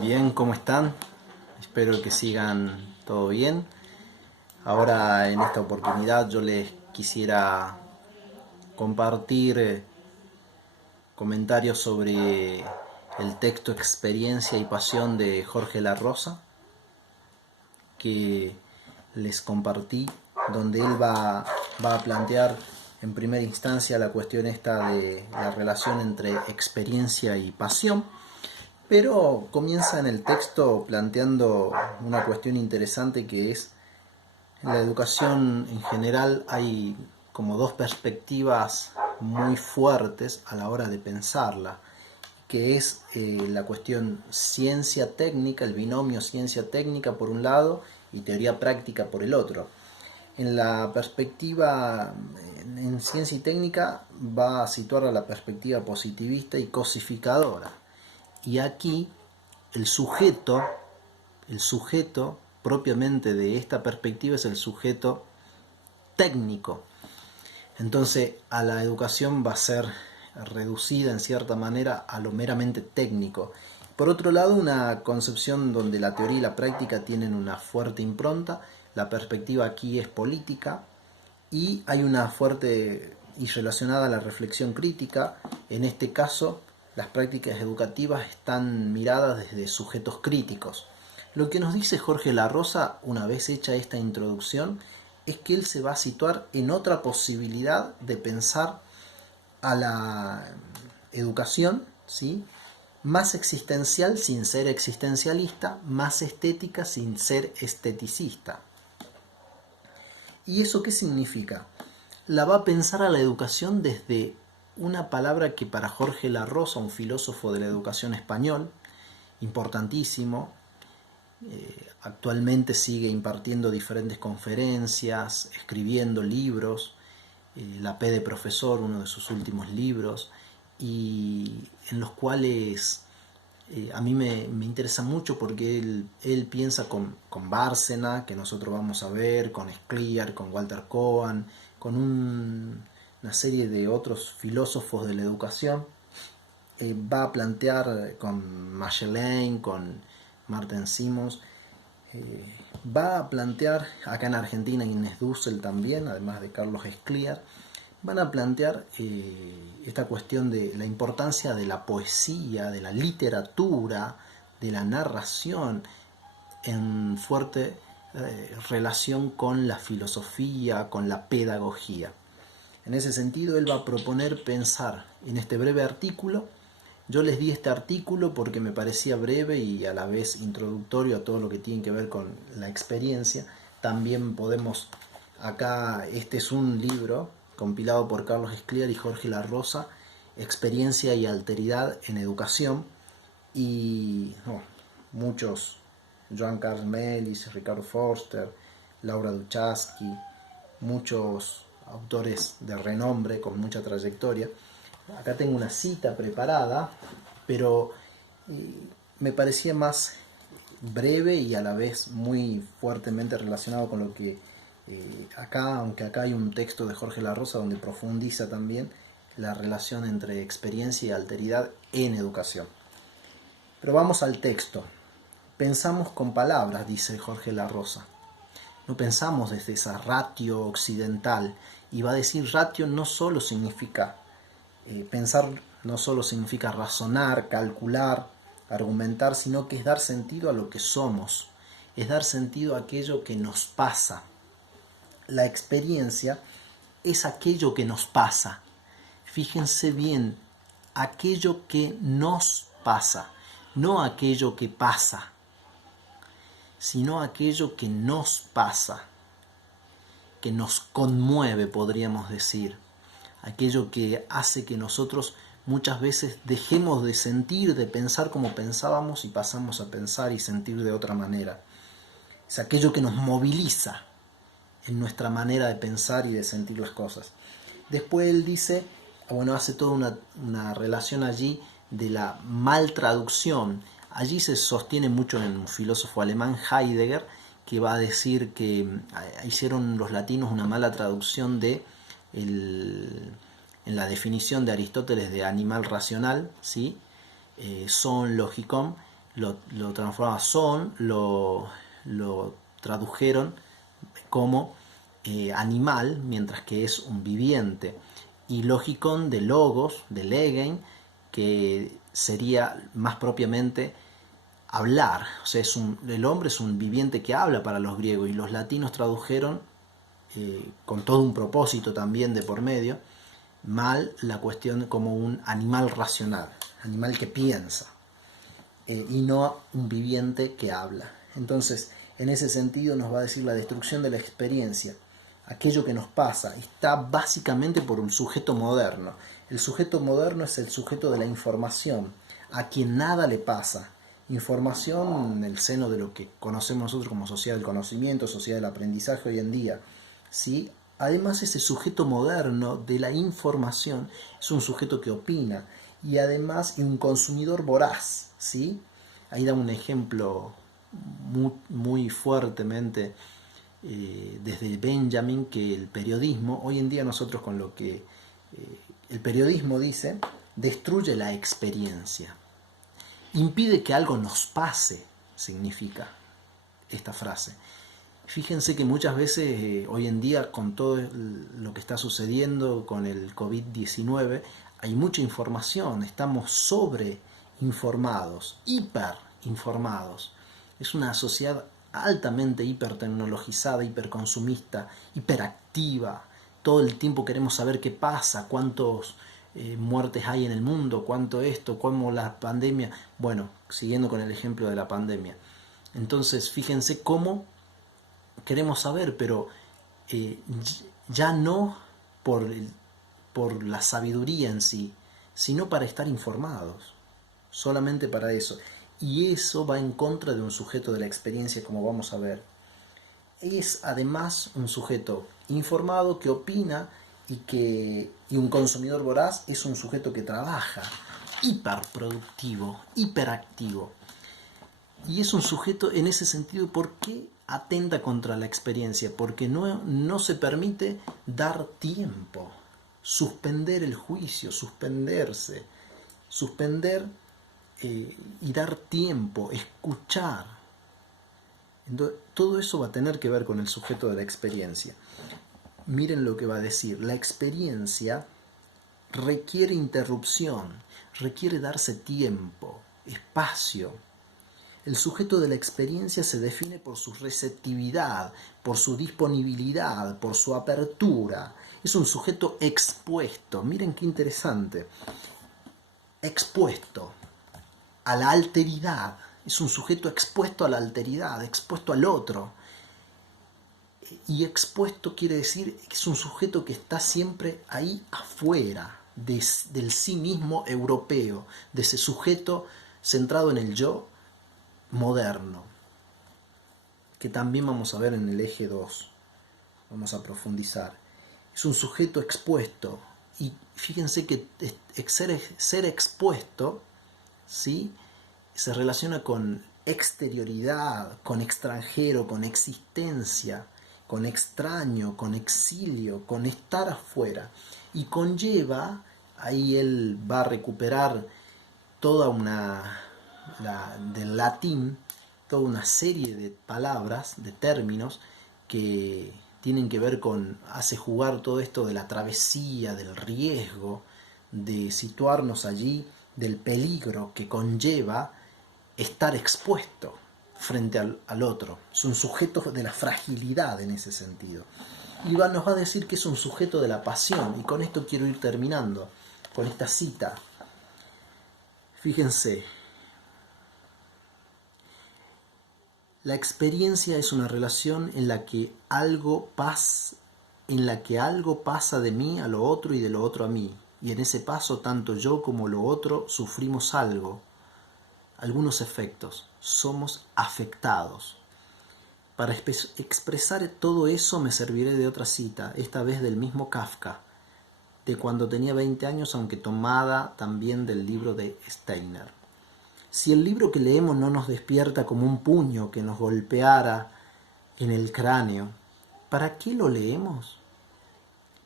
Bien, ¿cómo están? Espero que sigan todo bien. Ahora en esta oportunidad yo les quisiera compartir comentarios sobre el texto Experiencia y Pasión de Jorge La Rosa que les compartí, donde él va a plantear en primera instancia la cuestión esta de la relación entre experiencia y pasión. Pero comienza en el texto planteando una cuestión interesante que es, en la educación en general hay como dos perspectivas muy fuertes a la hora de pensarla, que es la cuestión ciencia técnica, el binomio ciencia técnica por un lado y teoría práctica por el otro. En la perspectiva en ciencia y técnica va a situar a la perspectiva positivista y cosificadora. Y aquí el sujeto propiamente de esta perspectiva es el sujeto técnico. Entonces a la educación va a ser reducida en cierta manera a lo meramente técnico. Por otro lado, una concepción donde la teoría y la práctica tienen una fuerte impronta, la perspectiva aquí es política y hay una fuerte y relacionada a la reflexión crítica. En este caso, las prácticas educativas están miradas desde sujetos críticos. Lo que nos dice Jorge La Rosa, una vez hecha esta introducción, es que él se va a situar en otra posibilidad de pensar a la educación, ¿sí? Más existencial sin ser existencialista, más estética sin ser esteticista. ¿Y eso qué significa? La va a pensar a la educación desde una palabra que para Jorge La Rosa, un filósofo de la educación español, importantísimo, actualmente sigue impartiendo diferentes conferencias, escribiendo libros, La P de Profesor, uno de sus últimos libros, y en los cuales a mí me interesa mucho porque él piensa con Bárcena, que nosotros vamos a ver, con Scliar, con Walter Cohen, con una serie de otros filósofos de la educación. Va a plantear con Magellan, con Martin Simons, va a plantear acá en Argentina Inés Dussel también, además de Carlos Scliar, van a plantear esta cuestión de la importancia de la poesía, de la literatura, de la narración en fuerte relación con la filosofía, con la pedagogía. En ese sentido, él va a proponer pensar en este breve artículo. Yo les di este artículo porque me parecía breve y a la vez introductorio a todo lo que tiene que ver con la experiencia. También podemos, acá este es un libro compilado por Carlos Scliar y Jorge La Rosa, Experiencia y Alteridad en Educación, y muchos, Joan Carles Melis, Ricardo Forster, Laura Duchaski, muchos autores de renombre con mucha trayectoria. Acá tengo una cita preparada, pero me parecía más breve y a la vez muy fuertemente relacionado con lo que acá, aunque acá hay un texto de Jorge La Rosa donde profundiza también la relación entre experiencia y alteridad en educación. Pero vamos al texto. Pensamos con palabras, dice Jorge La Rosa. No pensamos desde esa ratio occidental. Y va a decir ratio no solo significa pensar, no solo significa razonar, calcular, argumentar, sino que es dar sentido a lo que somos, es dar sentido a aquello que nos pasa. La experiencia es aquello que nos pasa. Fíjense bien, aquello que nos pasa, no aquello que pasa, sino aquello que nos pasa, que nos conmueve, podríamos decir, aquello que hace que nosotros muchas veces dejemos de sentir, de pensar como pensábamos y pasamos a pensar y sentir de otra manera. Es aquello que nos moviliza en nuestra manera de pensar y de sentir las cosas. Después él dice, bueno, hace toda una relación allí de la mal traducción. Allí se sostiene mucho en un filósofo alemán, Heidegger, que va a decir que hicieron los latinos una mala traducción de en la definición de Aristóteles de animal racional, ¿sí? Son logicón, lo transformaba son, lo tradujeron como animal, mientras que es un viviente. Y logicon de logos, de legen, que sería más propiamente hablar. O sea, el hombre es un viviente que habla para los griegos, y los latinos tradujeron, con todo un propósito también de por medio, mal la cuestión como un animal racional, animal que piensa, y no un viviente que habla. Entonces, en ese sentido nos va a decir la destrucción de la experiencia. Aquello que nos pasa está básicamente por un sujeto moderno. El sujeto moderno es el sujeto de la información, a quien nada le pasa. Información en el seno de lo que conocemos nosotros como sociedad del conocimiento, sociedad del aprendizaje hoy en día, ¿sí? Además, ese sujeto moderno de la información es un sujeto que opina, y además un consumidor voraz, ¿sí? Ahí da un ejemplo muy fuertemente, desde Benjamin, que el periodismo, hoy en día nosotros con lo que el periodismo dice, destruye la experiencia, impide que algo nos pase, significa esta frase. Fíjense que muchas veces, hoy en día, con todo lo que está sucediendo con el COVID-19, hay mucha información, estamos sobreinformados, hiperinformados. Es una sociedad altamente hipertecnologizada, hiperconsumista, hiperactiva. Todo el tiempo queremos saber qué pasa, cuántos muertes hay en el mundo, cuánto esto, cómo la pandemia. Bueno, siguiendo con el ejemplo de la pandemia. Entonces, fíjense cómo queremos saber, pero ya no por la sabiduría en sí, sino para estar informados, solamente para eso. Y eso va en contra de un sujeto de la experiencia, como vamos a ver. Es además un sujeto informado que opina, y un consumidor voraz es un sujeto que trabaja, hiperproductivo, hiperactivo. Y es un sujeto en ese sentido, ¿por qué atenta contra la experiencia? Porque no se permite dar tiempo, suspender el juicio, suspender y dar tiempo, escuchar. Entonces, todo eso va a tener que ver con el sujeto de la experiencia. Miren lo que va a decir. La experiencia requiere interrupción, requiere darse tiempo, espacio. El sujeto de la experiencia se define por su receptividad, por su disponibilidad, por su apertura. Es un sujeto expuesto. Miren qué interesante. Expuesto a la alteridad. Es un sujeto expuesto a la alteridad, expuesto al otro. Y expuesto quiere decir que es un sujeto que está siempre ahí afuera del sí mismo europeo, de ese sujeto centrado en el yo moderno, que también vamos a ver en el eje 2. Vamos a profundizar. Es un sujeto expuesto, y fíjense que ser expuesto, ¿sí?, se relaciona con exterioridad, con extranjero, con existencia, con extraño, con exilio, con estar afuera, y conlleva, ahí él va a recuperar toda del latín, toda una serie de palabras, de términos que tienen que ver con, hace jugar todo esto de la travesía, del riesgo, de situarnos allí, del peligro que conlleva estar expuesto frente al otro. Es un sujeto de la fragilidad en ese sentido. Y nos va a decir que es un sujeto de la pasión, y con esto quiero ir terminando, con esta cita. Fíjense, la experiencia es una relación en la que algo pasa de mí a lo otro y de lo otro a mí, y en ese paso tanto yo como lo otro sufrimos algo, algunos efectos, somos afectados. Para expresar todo eso me serviré de otra cita, esta vez del mismo Kafka, de cuando tenía 20 años, aunque tomada también del libro de Steiner. Si el libro que leemos no nos despierta como un puño que nos golpeara en el cráneo, ¿para qué lo leemos?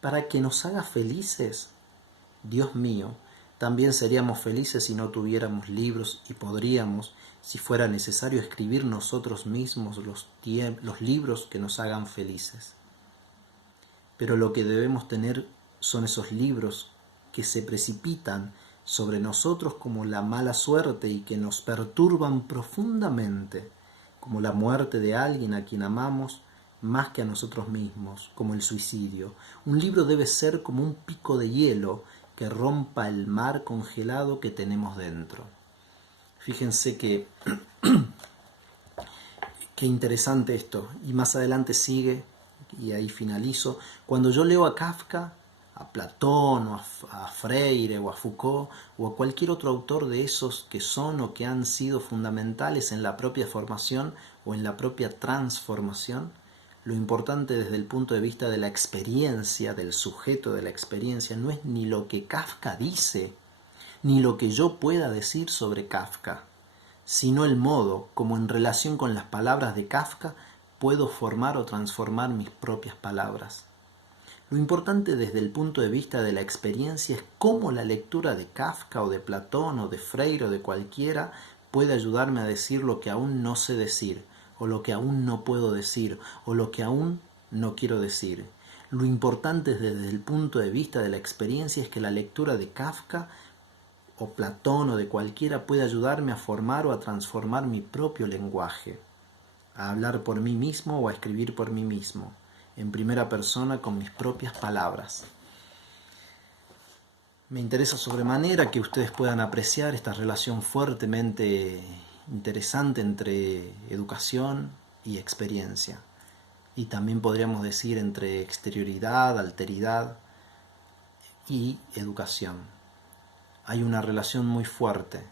¿Para que nos haga felices? Dios mío, también seríamos felices si no tuviéramos libros, y podríamos, si fuera necesario escribir nosotros mismos los libros que nos hagan felices. Pero lo que debemos tener son esos libros que se precipitan sobre nosotros como la mala suerte y que nos perturban profundamente, como la muerte de alguien a quien amamos más que a nosotros mismos, como el suicidio. Un libro debe ser como un pico de hielo que rompa el mar congelado que tenemos dentro. Fíjense que qué interesante esto. Y más adelante sigue, y ahí finalizo. Cuando yo leo a Kafka, a Platón, o a Freire, o a Foucault, o a cualquier otro autor de esos que son o que han sido fundamentales en la propia formación o en la propia transformación, lo importante desde el punto de vista de la experiencia, del sujeto de la experiencia, no es ni lo que Kafka dice, ni lo que yo pueda decir sobre Kafka, sino el modo como en relación con las palabras de Kafka puedo formar o transformar mis propias palabras. Lo importante desde el punto de vista de la experiencia es cómo la lectura de Kafka o de Platón o de Freire o de cualquiera puede ayudarme a decir lo que aún no sé decir, o lo que aún no puedo decir, o lo que aún no quiero decir. Lo importante desde el punto de vista de la experiencia es que la lectura de Kafka o Platón o de cualquiera puede ayudarme a formar o a transformar mi propio lenguaje, a hablar por mí mismo o a escribir por mí mismo, en primera persona con mis propias palabras. Me interesa sobremanera que ustedes puedan apreciar esta relación fuertemente interesante entre educación y experiencia. Y también podríamos decir entre exterioridad, alteridad y educación. Hay una relación muy fuerte,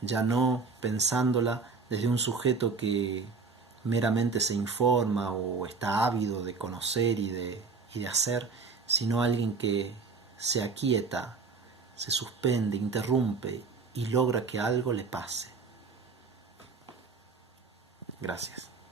ya no pensándola desde un sujeto que meramente se informa o está ávido de conocer y de hacer, sino alguien que se aquieta, se suspende, interrumpe y logra que algo le pase. Gracias.